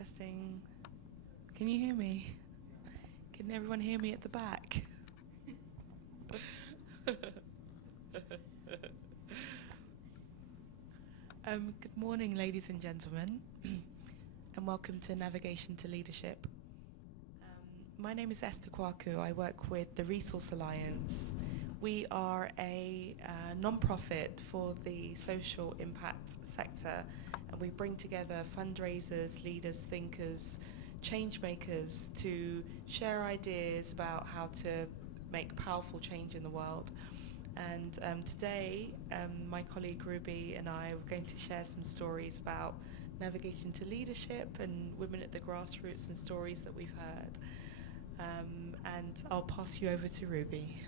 Testing. Can you hear me? Can everyone hear me at the back? Good morning, ladies and gentlemen, and welcome to Navigation to Leadership. My name is Esther Kwaku. I work with the Resource Alliance. We are a non-profit for the social impact sector, and we bring together fundraisers, leaders, thinkers, change makers to share ideas about how to make powerful change in the world. And today, my colleague Ruby and I are going to share some stories about navigating to leadership and women at the grassroots and stories that we've heard. And I'll pass you over to Ruby.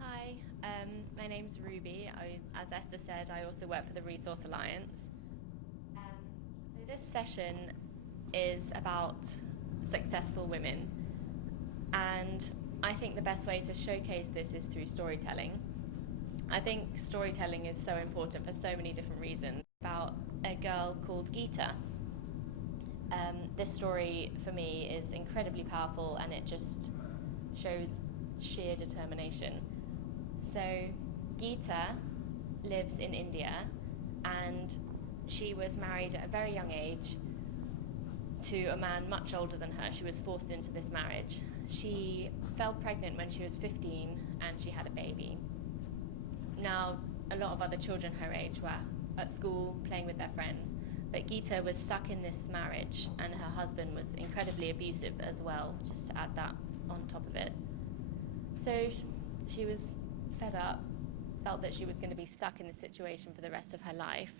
Hi, my name's Ruby. As Esther said, I also work for the Resource Alliance. So this session is about successful women, and I think the best way to showcase this is through storytelling. I think storytelling is so important for so many different reasons. About a girl called Geeta. This story for me is incredibly powerful, and it just shows sheer determination. So Geeta lives in India, and she was married at a very young age to a man much older than her. She was forced into this marriage. She fell pregnant when she was 15, and she had a baby. Now, a lot of other children her age were at school playing with their friends, but Geeta was stuck in this marriage, and her husband was incredibly abusive as well, just to add that on top of it. So she was fed up, felt that she was going to be stuck in this situation for the rest of her life.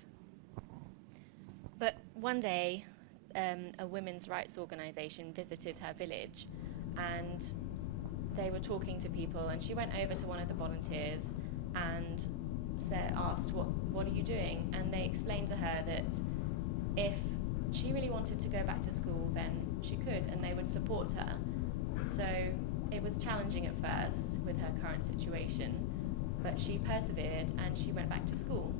But one day, a women's rights organisation visited her village, and they were talking to people, and she went over to one of the volunteers and asked, what are you doing? And they explained to her that if she really wanted to go back to school, then she could, and they would support her. So it was challenging at first with her current situation, but she persevered and she went back to school.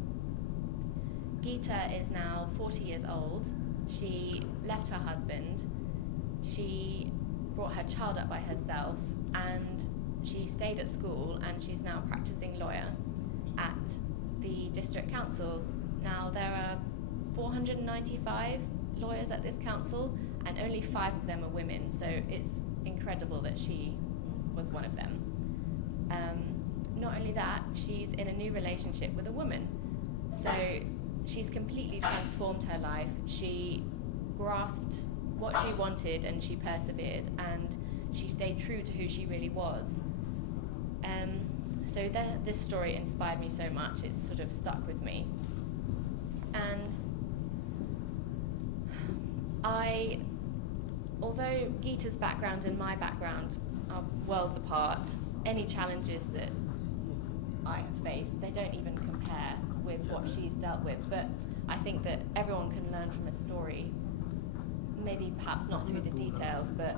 Geeta is now 40 years old. She left her husband. She brought her child up by herself, and she stayed at school, and she's now a practicing lawyer at the district council. Now there are 495 lawyers at this council, and only 5 of them are women, so it's incredible that she was one of them. Not only that, she's in a new relationship with a woman. So she's completely transformed her life. She grasped what she wanted, and she persevered, and she stayed true to who she really was. So this story inspired me so much, it's sort of stuck with me. And although Geeta's background and my background are worlds apart, any challenges that I have faced, they don't even compare with what she's dealt with. But I think that everyone can learn from a story, maybe perhaps not through the details, but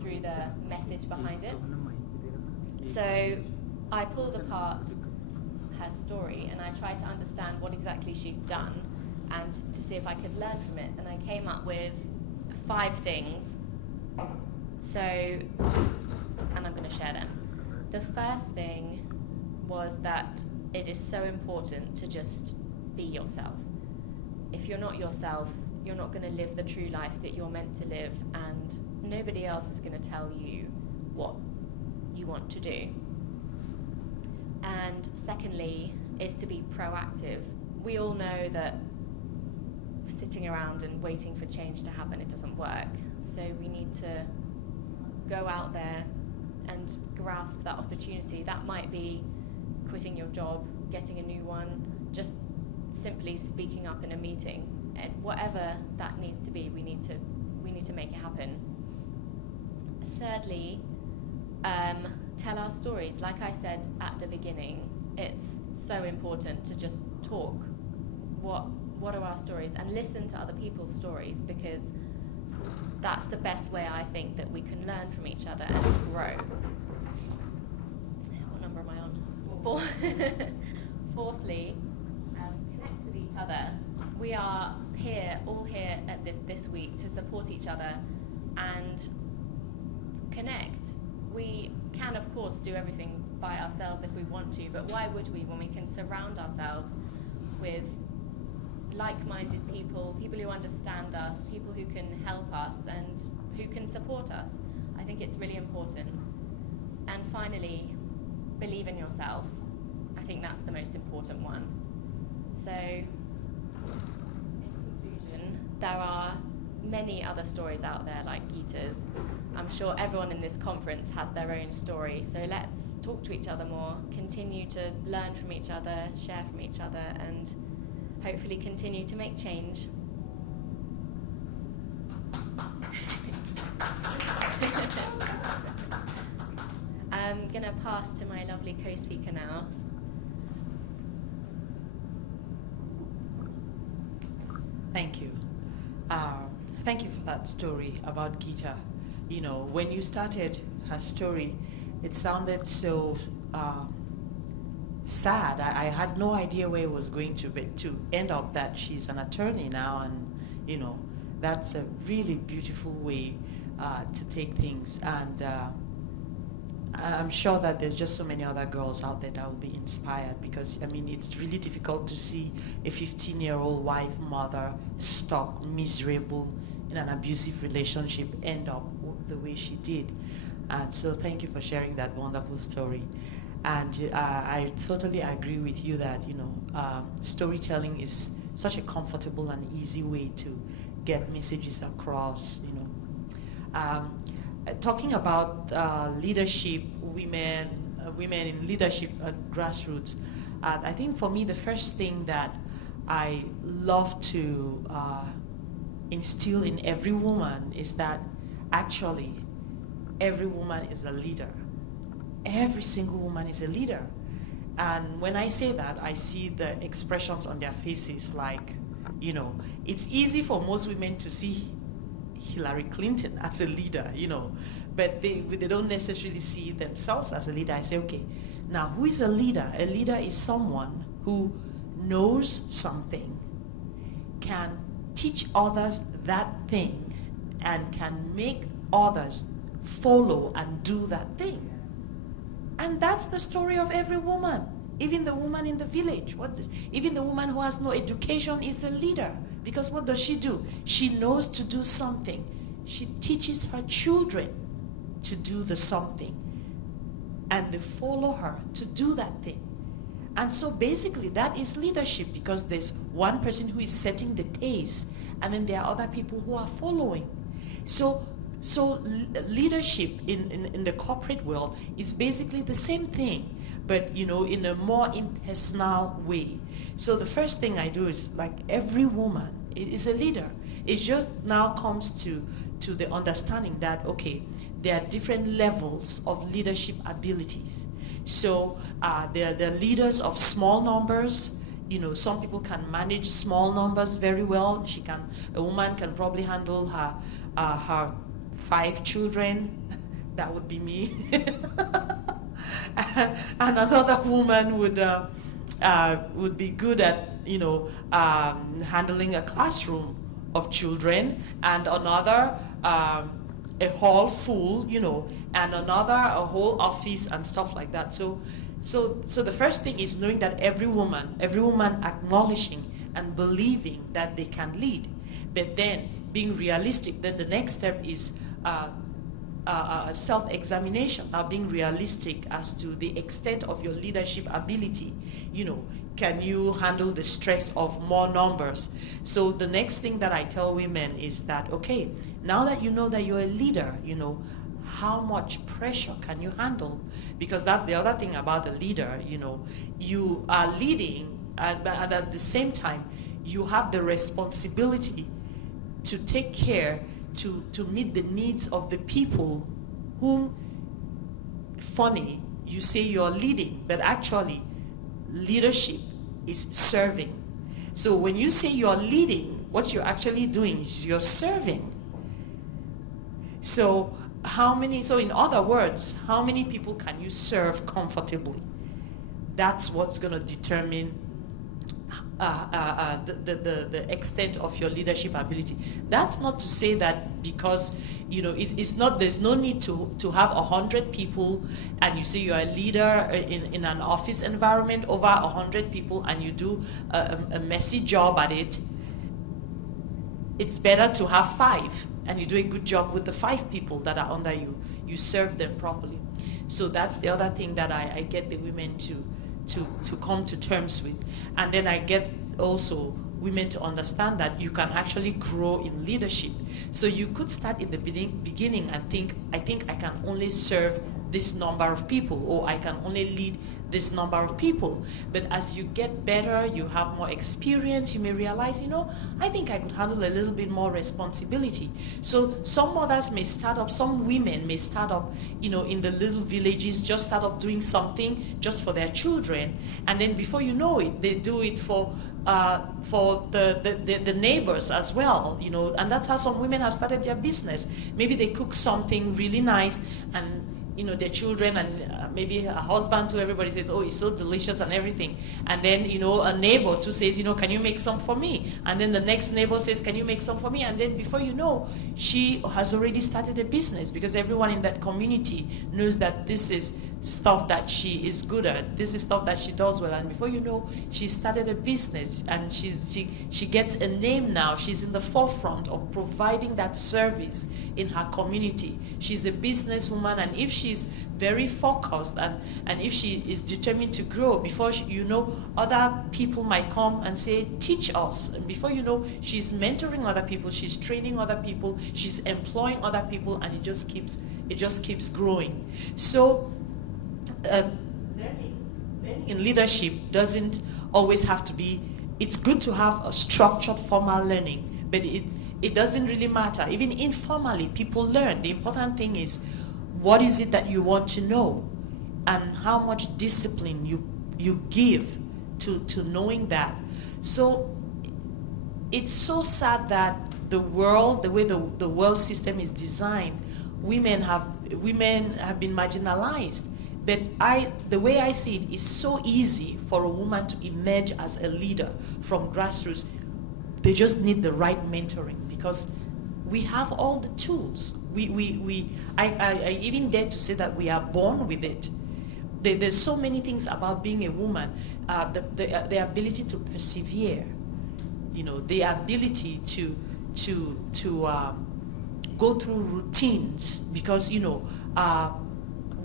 through the message behind it. So I pulled apart her story, and I tried to understand what exactly she'd done, and to see if I could learn from it. And I came up with 5 things. So, and I'm going to share them. The first thing was that it is so important to just be yourself. If you're not yourself, you're not going to live the true life that you're meant to live, and nobody else is going to tell you what you want to do. And secondly, is to be proactive. We all know that sitting around and waiting for change to happen, it doesn't work. So we need to go out there and grasp that opportunity. That might be quitting your job, getting a new one, just simply speaking up in a meeting. And whatever that needs to be, we need to make it happen. Thirdly, tell our stories. Like I said at the beginning, it's so important to just talk. What are our stories? And listen to other people's stories, because that's the best way, I think, that we can learn from each other and grow. What number am I on? Fourthly, connect with each other. We are all here at this week to support each other and connect. We can, of course, do everything by ourselves if we want to, but why would we when we can surround ourselves with like-minded people, people who understand us, people who can help us and who can support us? I think it's really important. And finally, believe in yourself. I think that's the most important one. So, in conclusion, there are many other stories out there like Geeta's. I'm sure everyone in this conference has their own story, so let's talk to each other more, continue to learn from each other, share from each other, and hopefully continue to make change. I'm going to pass to my lovely co-speaker now. Thank you. Thank you for that story about Geeta. You know, when you started her story, it sounded so sad. I had no idea where it was going to be, to end up that she's an attorney now, and you know, that's a really beautiful way to take things. And I'm sure that there's just so many other girls out there that will be inspired, because I mean, it's really difficult to see a 15-year-old wife, mother, stuck, miserable in an abusive relationship end up the way she did. And so thank you for sharing that wonderful story. And I totally agree with you that, you know, storytelling is such a comfortable and easy way to get messages across, you know. Talking about leadership, women in leadership at grassroots, I think for me the first thing that I love to instill in every woman is that actually every woman is a leader. Every single woman is a leader. And when I say that, I see the expressions on their faces like, you know, it's easy for most women to see Hillary Clinton as a leader, you know, but they don't necessarily see themselves as a leader. I say, okay, now who is a leader? A leader is someone who knows something, can teach others that thing, and can make others follow and do that thing. And that's the story of every woman. Even the woman in the village, even the woman who has no education is a leader. Because what does she do? She knows to do something. She teaches her children to do the something. And they follow her to do that thing. And so basically that is leadership, because there's one person who is setting the pace, and then there are other people who are following. So leadership in the corporate world is basically the same thing, but you know, in a more impersonal way. So the first thing I do is, like, every woman is a leader. It just now comes to the understanding that, okay, there are different levels of leadership abilities. So there are leaders of small numbers. You know, some people can manage small numbers very well. A woman can probably handle her 5 children. That would be me. And another woman would be good at, you know, handling a classroom of children, and another a hall full, you know, and another a whole office and stuff like that. So the first thing is knowing that every woman acknowledging and believing that they can lead, but then being realistic. Then the next step is self-examination, now being realistic as to the extent of your leadership ability. You know, can you handle the stress of more numbers? So the next thing that I tell women is that, okay, now that you know that you're a leader, you know, how much pressure can you handle? Because that's the other thing about a leader, you know, you are leading, but at the same time, you have the responsibility to take care, to meet the needs of the people whom, funny, you say you're leading, but actually leadership is serving. So when you say you're leading, what you're actually doing is you're serving. So in other words, how many people can you serve comfortably? That's what's going to determine the extent of your leadership ability. That's not to say that because it's not, there's no need to have 100 people and you say you're a leader in an office environment over 100 people and you do a messy job at it. It's better to have 5 and you do a good job with the 5 people that are under you. You serve them properly. So that's the other thing that I get the women to come to terms with. And then I get also women to understand that you can actually grow in leadership. So you could start in the beginning and think, I think I can only serve this number of people, or I can only lead this number of people. But as you get better, you have more experience, you may realize, I think I could handle a little bit more responsibility. So some mothers may start up, some women may start up, in the little villages, just start up doing something just for their children. And then before you know it, they do it for the neighbors as well, and that's how some women have started their business. Maybe they cook something really nice and their children and maybe a husband too, everybody says, oh, it's so delicious and everything. And then, a neighbor too says, can you make some for me? And then the next neighbor says, can you make some for me? And then before you know, she has already started a business because everyone in that community knows that this is stuff that she is good at. This is stuff that she does well. And before you know, she started a business and she gets a name now. She's in the forefront of providing that service in her community. She's a businesswoman, and if she's very focused and if she is determined to grow, before other people might come and say, teach us. And before you know, she's mentoring other people, she's training other people, she's employing other people, and it just keeps growing. So learning in leadership doesn't always have to be, it's good to have a structured formal learning, but it doesn't really matter. Even informally, people learn. The important thing is, what is it that you want to know, and how much discipline you give to knowing that. So it's so sad that the way the world system is designed, women have been marginalized. But the way I see it is so easy for a woman to emerge as a leader from grassroots. They just need the right mentoring, because we have all the tools. I even dare to say that we are born with it. There's so many things about being a woman, the ability to persevere, the ability to go through routines, because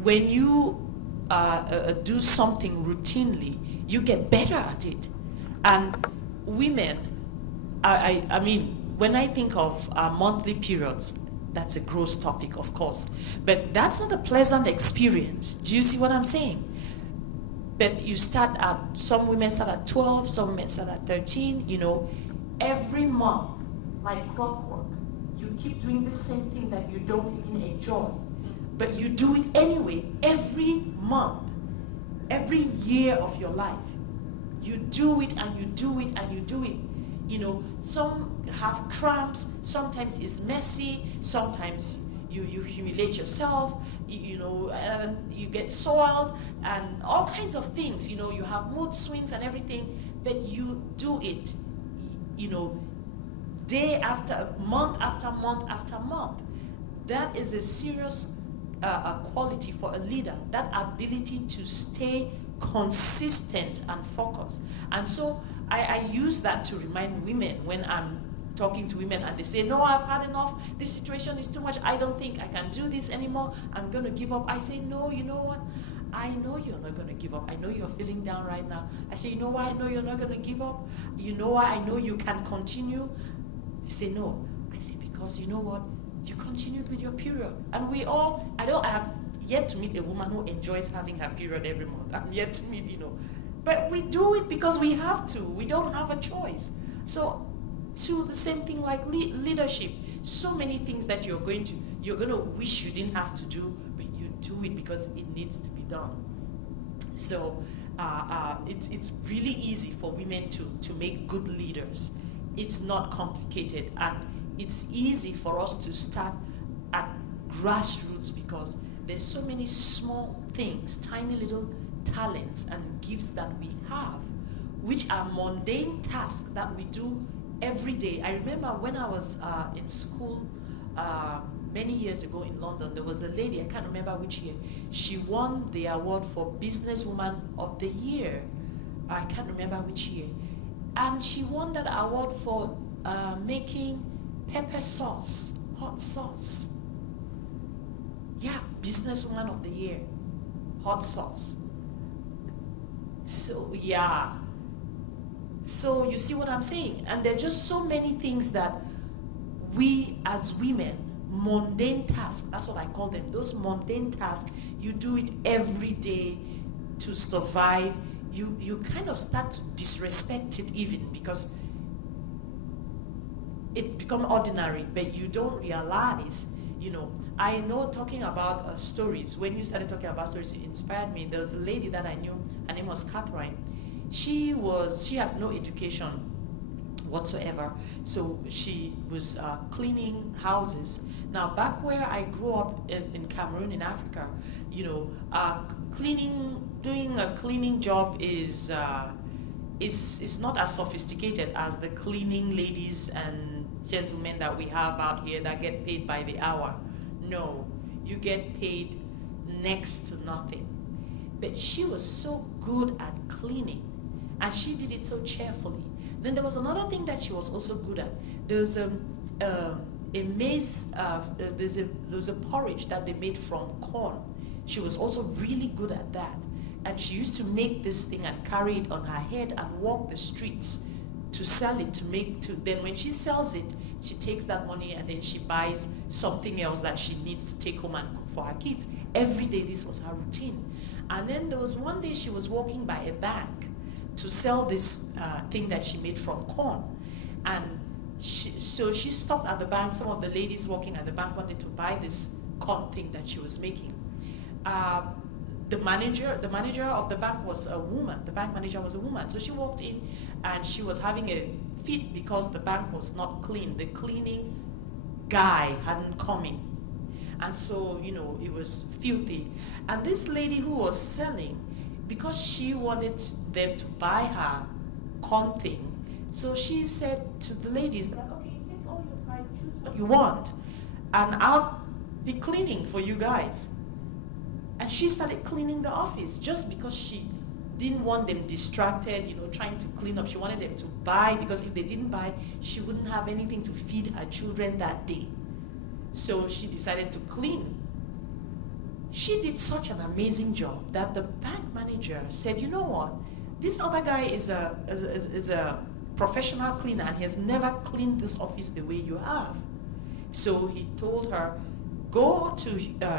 when you do something routinely, you get better at it. And women, I mean, when I think of monthly periods, that's a gross topic, of course, but that's not a pleasant experience. Do you see what I'm saying? But some women start at 12, some women start at 13, every month, like clockwork, you keep doing the same thing that you don't even enjoy, but you do it anyway, every month, every year of your life. You do it and you do it and you do it. Some have cramps, sometimes it's messy, sometimes you humiliate yourself, and you get soiled and all kinds of things. You have mood swings and everything, but you do it, day after month after month after month. That is a serious quality for a leader, that ability to stay consistent and focused. And so I use that to remind women when I'm talking to women and they say, no, I've had enough, this situation is too much, I don't think I can do this anymore, I'm going to give up. I say, no, you know what? I know you're not going to give up. I know you're feeling down right now. I say, you know why I know you're not going to give up? You know why I know you can continue? They say, no. I say, because you know what? You continued with your period. And I have yet to meet a woman who enjoys having her period every month. I'm yet to meet, But we do it because we have to. We don't have a choice. So, the same thing like leadership. So many things that you're going to wish you didn't have to do, but you do it because it needs to be done. So, it's really easy for women to make good leaders. It's not complicated, and it's easy for us to start at grassroots because there's so many small things, tiny little talents and gifts that we have, which are mundane tasks that we do every day. I remember when I was in school many years ago in London, there was a lady, I can't remember which year, she won the award for Businesswoman of the Year. I can't remember which year. And she won that award for making pepper sauce, hot sauce. Yeah, Businesswoman of the Year, hot sauce. So, yeah. So you see what I'm saying? And there are just so many things that we as women, mundane tasks, that's what I call them, those mundane tasks, you do it every day to survive. You kind of start to disrespect it even because it's become ordinary, but you don't realize, you know. I know talking about stories, when you started talking about stories, it inspired me. There was a lady that I knew, her name was Catherine. She had no education whatsoever, so she was cleaning houses. Now, back where I grew up in Cameroon, in Africa, you know, doing a cleaning job is not as sophisticated as the cleaning ladies and gentlemen that we have out here that get paid by the hour. No, you get paid next to nothing. But she was so good at cleaning, and she did it so cheerfully. Then there was another thing that she was also good at. There's a maize, there's a porridge that they made from corn. She was also really good at that. And she used to make this thing and carry it on her head and walk the streets to sell it, then when she sells it, she takes that money and then she buys something else that she needs to take home and cook for her kids. Every day this was her routine. And then there was one day she was walking by a bank to sell this thing that she made from corn. And so she stopped at the bank. Some of the ladies working at the bank wanted to buy this corn thing that she was making. The manager of the bank was a woman. The bank manager was a woman. So she walked in and she was having a fit because the bank was not clean. The cleaning guy hadn't come in. And so, you know, it was filthy. And this lady who was selling, because she wanted them to buy her corn thing, so she said to the ladies, like, okay, take all your time, choose what you want, and I'll be cleaning for you guys. And she started cleaning the office just because she didn't want them distracted, you know, trying to clean up. She wanted them to buy, because if they didn't buy, she wouldn't have anything to feed her children that day. So she decided to clean. She did such an amazing job that the bank manager said, you know what, this other guy is a professional cleaner and he has never cleaned this office the way you have. So he told her, go to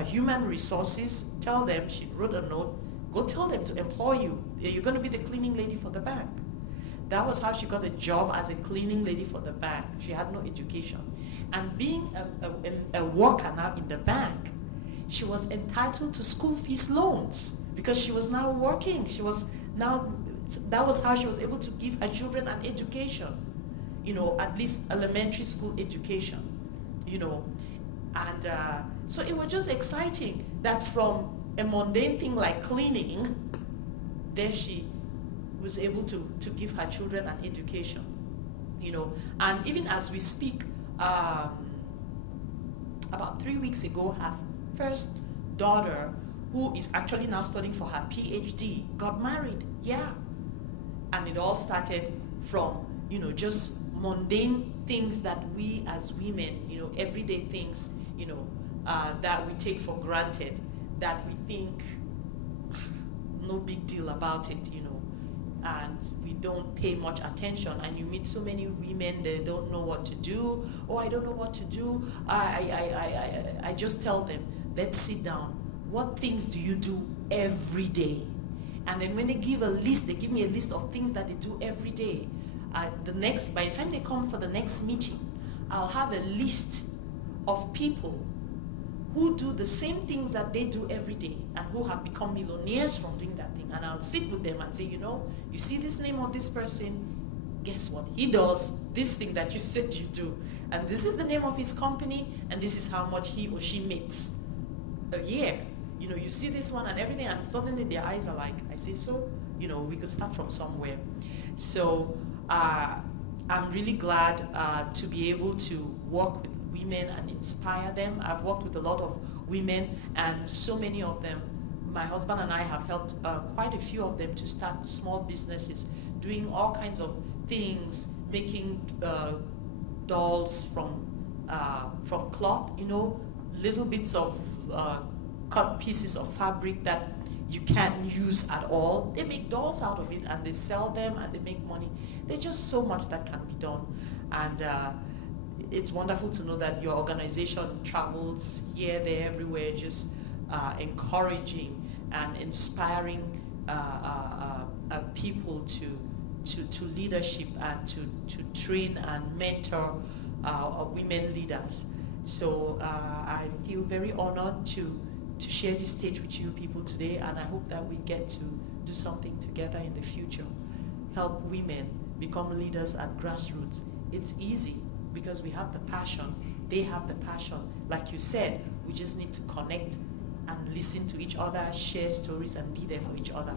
human resources, tell them, she wrote a note, go tell them to employ you. You're going to be the cleaning lady for the bank. That was how she got a job as a cleaning lady for the bank. She had no education. And being a worker now in the bank, she was entitled to school fees loans because she was now working. That was how she was able to give her children an education, you know, at least elementary school education, you know. And so it was just exciting that from a mundane thing like cleaning, there she was able to give her children an education, you know. And even as we speak, about 3 weeks ago, her first daughter, who is actually now studying for her PhD, got married. Yeah. And it all started from, you know, just mundane things that we as women, you know, everyday things, you know, that we take for granted, that we think no big deal about it, you know, and we don't pay much attention. And you meet so many women, they don't know what to do. Oh, I don't know what to do. I just tell them, let's sit down. What things do you do every day? And then when they give a list, they give me a list of things that they do every day. By the time they come for the next meeting, I'll have a list of people who do the same things that they do every day and who have become millionaires from doing that thing. And I'll sit with them and say, you know, you see this name of this person, guess what? He does this thing that you said you do. And this is the name of his company, and this is how much he or she makes a year. You know, you see this one and everything, and suddenly their eyes are like, I say, so, you know, we could start from somewhere. So I'm really glad to be able to work with women and inspire them. I've worked with a lot of women, and so many of them, my husband and I have helped quite a few of them to start small businesses, doing all kinds of things, making dolls from cloth, you know, little bits of cut pieces of fabric that you can't use at all. They make dolls out of it and they sell them and they make money. There's just so much that can be done. And it's wonderful to know that your organization travels here, there, everywhere, just encouraging and inspiring people to leadership and to train and mentor women leaders. So I feel very honored to share this stage with you people today, and I hope that we get to do something together in the future. Help women become leaders at grassroots. It's easy because we have the passion, they have the passion. Like you said, we just need to connect and listen to each other, share stories, and be there for each other.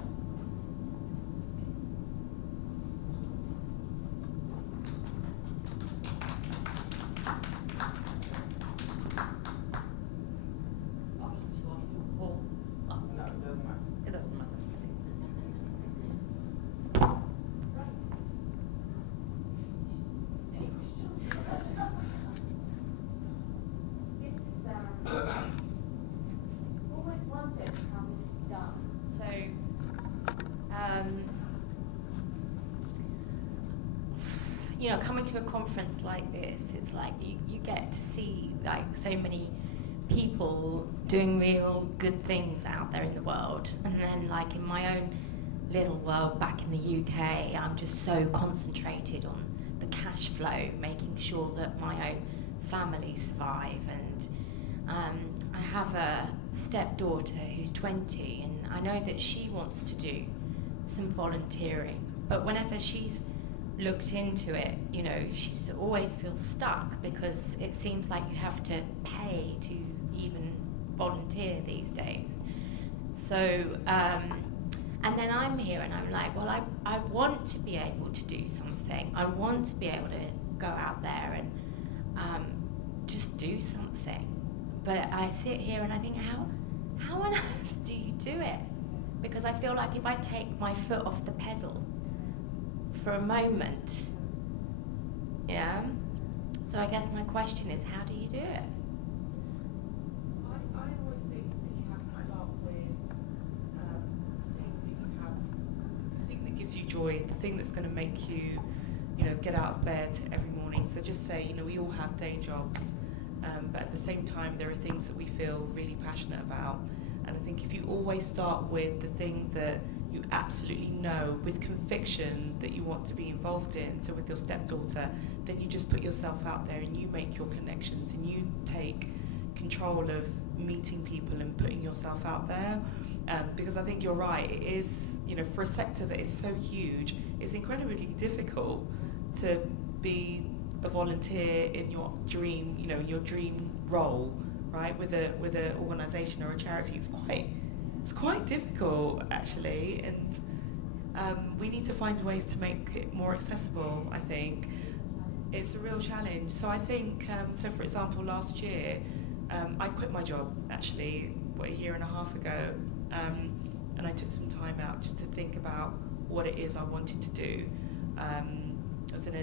You know, coming to a conference like this, it's like you get to see like so many people doing real good things out there in the world, and then like in my own little world back in the UK, I'm just so concentrated on the cash flow, making sure that my own family survive. And I have a stepdaughter who's 20, and I know that she wants to do some volunteering, but whenever she's looked into it, you know, she always feels stuck because it seems like you have to pay to even volunteer these days. So, and then I'm here and I'm like, well, I want to be able to do something. I want to be able to go out there and just do something. But I sit here and I think, how on earth do you do it? Because I feel like if I take my foot off the pedal for a moment, yeah? So I guess my question is, how do you do it? I always think that you have to start with the thing that you have, the thing that gives you joy, the thing that's going to make you, you know, get out of bed every morning. So just say, you know, we all have day jobs, but at the same time, there are things that we feel really passionate about. And I think if you always start with the thing that you absolutely know with conviction that you want to be involved in, so with your stepdaughter, then you just put yourself out there and you make your connections and you take control of meeting people and putting yourself out there. Because I think you're right, it is, you know, for a sector that is so huge, it's incredibly difficult to be a volunteer in your dream, you know, your dream role, right, with a organisation or a charity. It's quite difficult, actually, and we need to find ways to make it more accessible, I think. It's a real challenge. So I think, so for example, last year, I quit my job, actually, a year and a half ago, and I took some time out just to think about what it is I wanted to do. I was in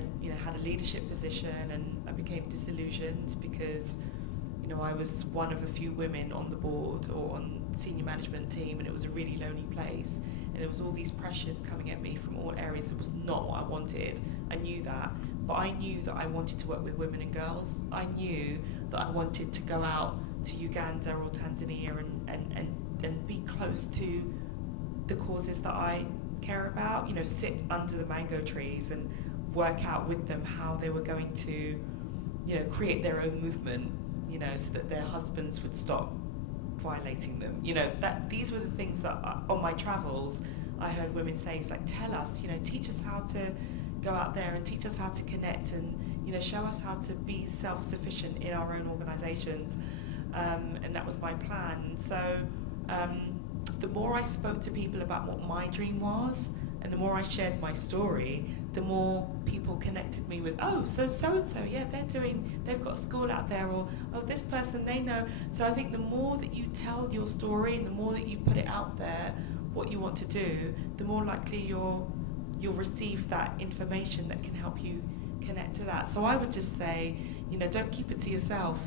had a leadership position, and I became disillusioned because, you know, I was one of a few women on the board or on senior management team, and it was a really lonely place, and there was all these pressures coming at me from all areas. It was not what I wanted. I knew that, but I knew that I wanted to work with women and girls. I knew that I wanted to go out to Uganda or Tanzania and be close to the causes that I care about, you know, sit under the mango trees and work out with them how they were going to, you know, create their own movement, you know, so that their husbands would stop violating them. You know, that these were the things that on my travels I heard women say, it's like, tell us, you know, teach us how to go out there and teach us how to connect and, you know, show us how to be self-sufficient in our own organisations. And that was my plan. So the more I spoke to people about what my dream was, and the more I shared my story, the more people connected me with, oh, so and so, yeah, they've got a school out there, or oh, this person they know. So I think the more that you tell your story and the more that you put it out there, what you want to do, the more likely you'll receive that information that can help you connect to that. So I would just say, don't keep it to yourself.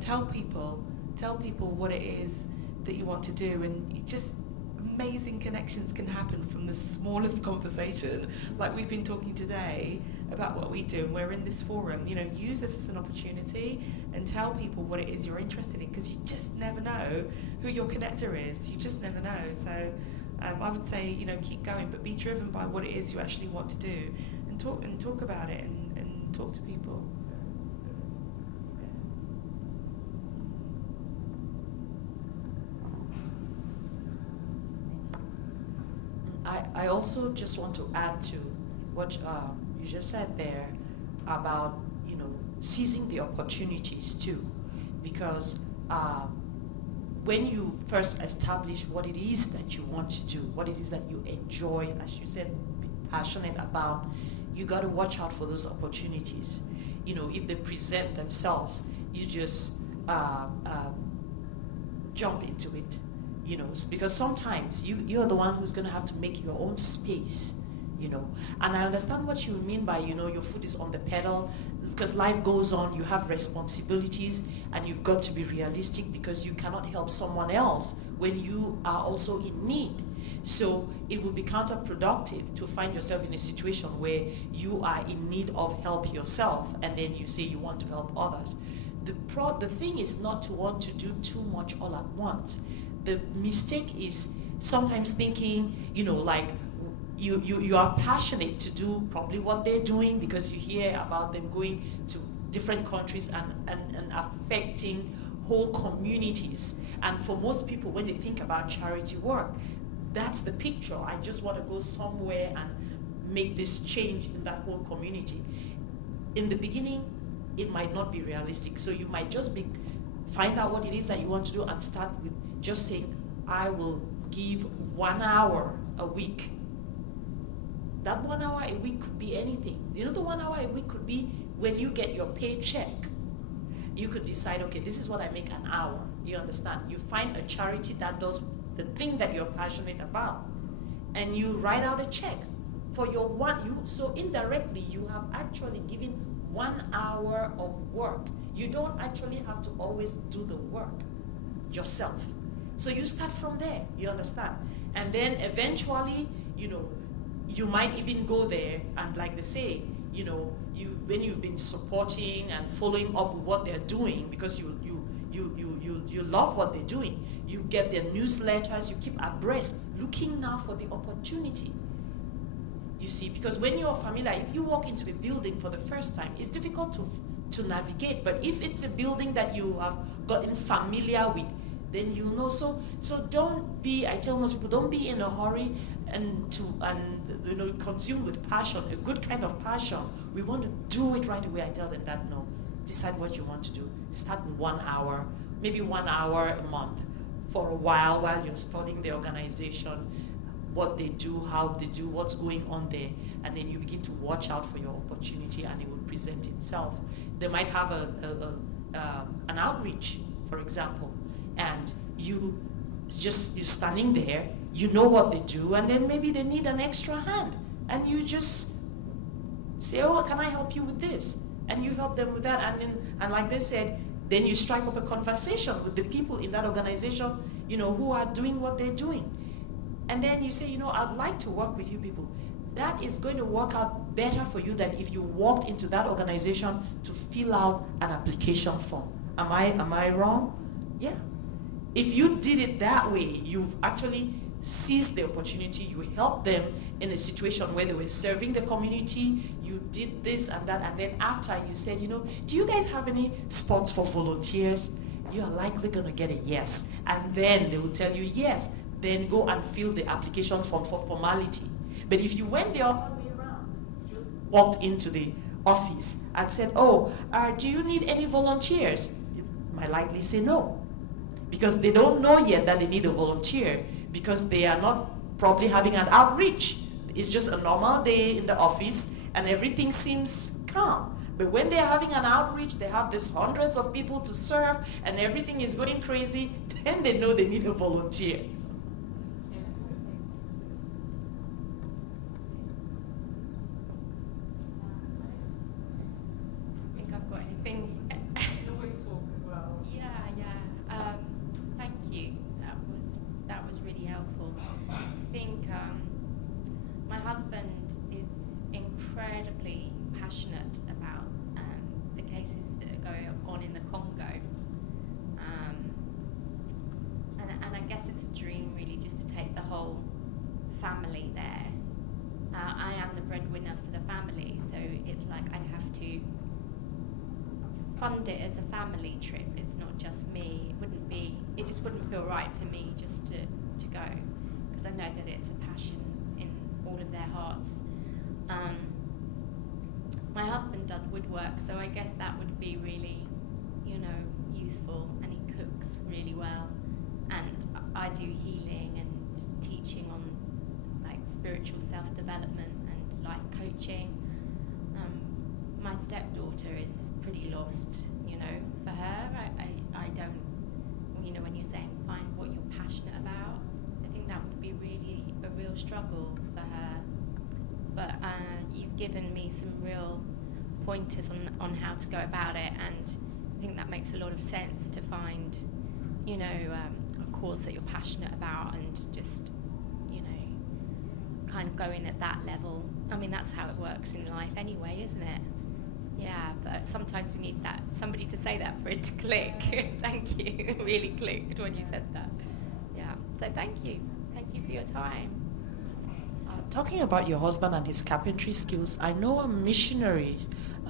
Tell people what it is that you want to do, and you just amazing connections can happen from the smallest conversation, like we've been talking today about what we do, and we're in this forum. Use this as an opportunity and tell people what it is you're interested in, because you just never know who your connector is. You just never know. So I would say, keep going, but be driven by what it is you actually want to do, and talk about it, and talk to people. I also just want to add to what you just said there about, seizing the opportunities too, because when you first establish what it is that you want to do, what it is that you enjoy, as you said, be passionate about, you got to watch out for those opportunities. If they present themselves, you just jump into it. Because sometimes you're the one who's going to have to make your own space, and I understand what you mean by, your foot is on the pedal, because life goes on, you have responsibilities, and you've got to be realistic, because you cannot help someone else when you are also in need. So it would be counterproductive to find yourself in a situation where you are in need of help yourself, and then you say you want to help others. The thing is not to want to do too much all at once. The mistake is sometimes thinking, like you are passionate to do probably what they're doing, because you hear about them going to different countries and affecting whole communities. And for most people, when they think about charity work, that's the picture. I just want to go somewhere and make this change in that whole community. In the beginning, it might not be realistic. So you might just find out what it is that you want to do and start with just saying, I will give 1 hour a week. That 1 hour a week could be anything. The 1 hour a week could be when you get your paycheck. You could decide, okay, this is what I make an hour. You understand? You find a charity that does the thing that you're passionate about, and you write out a check for your so indirectly you have actually given 1 hour of work. You don't actually have to always do the work yourself. So you start from there, you understand? And then eventually, you might even go there, and like they say, when you've been supporting and following up with what they're doing, because you love what they're doing, you get their newsletters, you keep abreast, looking now for the opportunity. You see, because when you're familiar, if you walk into a building for the first time, it's difficult to navigate. But if it's a building that you have gotten familiar with, then you know. So don't be, I tell most people, don't be in a hurry and consumed with passion, a good kind of passion. We want to do it right away. I tell them that, no, decide what you want to do. Start with 1 hour, maybe 1 hour a month for a while you're studying the organization, what they do, how they do, what's going on there, and then you begin to watch out for your opportunity, and it will present itself. They might have an outreach, for example, and you're standing there, you know what they do, and then maybe they need an extra hand, and you just say, oh, can I help you with this? And you help them with that, and like they said, then you strike up a conversation with the people in that organization, who are doing what they're doing. And then you say, I'd like to work with you people. That is going to work out better for you than if you walked into that organization to fill out an application form. Am I wrong? Yeah. If you did it that way, you've actually seized the opportunity. You helped them in a situation where they were serving the community. You did this and that, and then after you said, do you guys have any spots for volunteers? You are likely going to get a yes. And then they will tell you yes. Then go and fill the application form for formality. But if you went the other way around, you just walked into the office and said, oh, do you need any volunteers? You might likely say no. Because they don't know yet that they need a volunteer, because they are not probably having an outreach. it's just a normal day in the office and everything seems calm. But when they're having an outreach, they have these hundreds of people to serve and everything is going crazy, then they know they need a volunteer. I think I've got anything. You always talk as well. Yeah. Thank you. That was really helpful. I think my husband is incredibly passionate about the cases that are going on in the Congo, and I guess it's a dream really just to take the whole family there. I am the breadwinner for the family, so it's like I'd have to fund it as a family trip. It's not just me. It just wouldn't feel right for me just to go, because I know that it's a passion in all of their hearts. My husband does woodwork, so I guess that would be really, useful, and he cooks really well. And I do healing and teaching on like spiritual self-development and life coaching. My stepdaughter is pretty lost, for her. I don't, when you're saying find what you're passionate about, I think that would be really a real struggle for her. But you've given me some real pointers on how to go about it, and I think that makes a lot of sense to find, a cause that you're passionate about and just, kind of go in at that level. I mean, that's how it works in life anyway, isn't it? Yeah, but sometimes we need somebody to say that for it to click. Thank you. It really clicked when you said that. Yeah, so thank you. Thank you for your time. Talking about your husband and his carpentry skills, I know a missionary,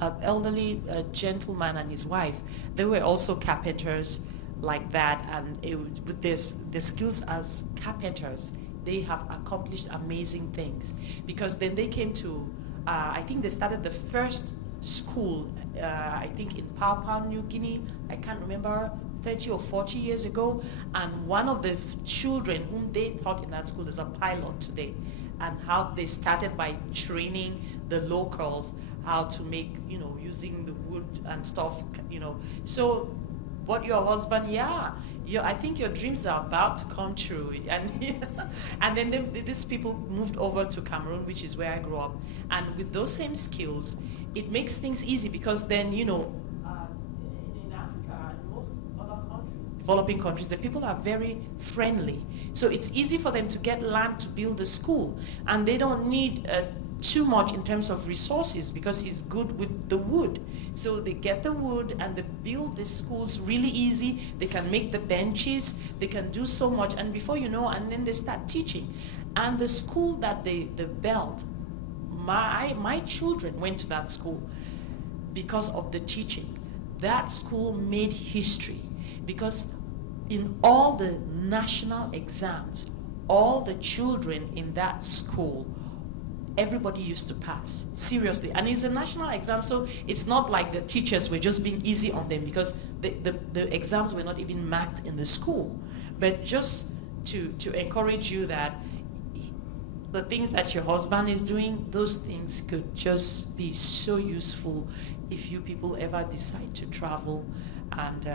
an elderly gentleman and his wife. They were also carpenters like that, and with their skills as carpenters, they have accomplished amazing things. Because then they came to, I think they started the first school, I think in Papua New Guinea, I can't remember, 30 or 40 years ago, and one of the children whom they taught in that school is a pilot today, and how they started by training the locals how to make, using the wood and stuff, So what your husband, I think your dreams are about to come true. And then these people moved over to Cameroon, which is where I grew up. And with those same skills, it makes things easy, because then, in Africa and most other countries, developing countries, the people are very friendly. So it's easy for them to get land to build a school. And they don't need too much in terms of resources, because he's good with the wood. So they get the wood and they build the schools really easy. They can make the benches, they can do so much, and before you know, and then they start teaching. And the school that they built, my children went to that school because of the teaching. That school made history, because in all the national exams, all the children in that school, everybody used to pass, seriously. And it's a national exam, so it's not like the teachers were just being easy on them, because the exams were not even marked in the school. But just to encourage you that the things that your husband is doing, those things could just be so useful if you people ever decide to travel. And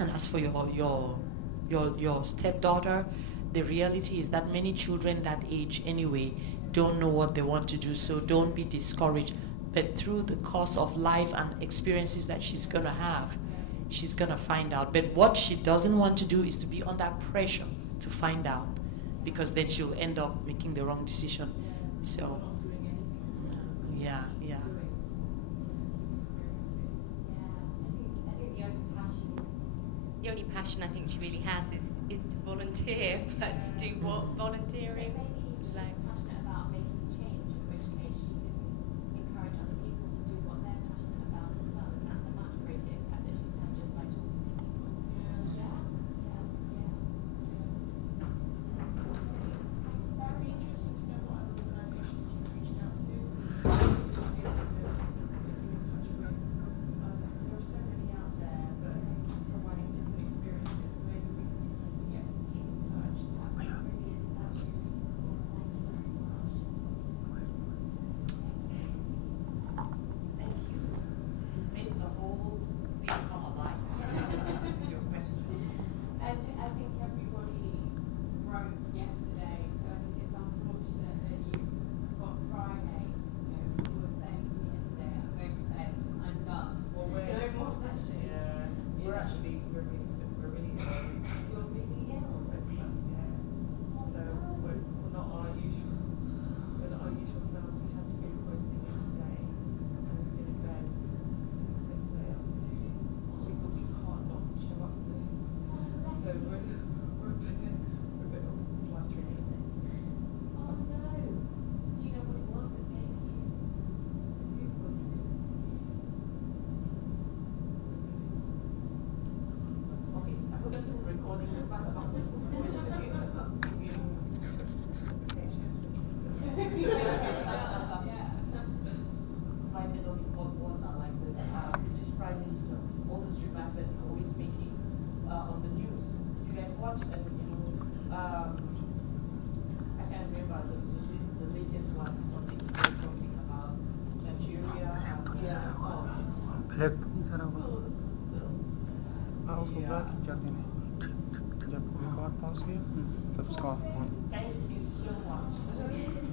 as for your stepdaughter, the reality is that many children that age anyway don't know what they want to do, so don't be discouraged. But through the course of life and experiences that she's going to have, she's going to find out. But what she doesn't want to do is to be under pressure to find out, because then she'll end up making the wrong decision. So, yeah. I think the only passion I think she really has is to volunteer, but to do what volunteering? Maybe she's passionate about making change, in which case she can encourage other people to do what they're passionate about as well, and that's a much greater impact that she's had just by talking to people. That'd be interesting to know what other organisations she's reached out to, because you might be able to put you in touch with others, because there are so many out there, but providing different experiences, so maybe we can keep in touch. That would be really, that would be really cool. Thank you very much. Applaus hier? Dat was klaar. Thank you so much.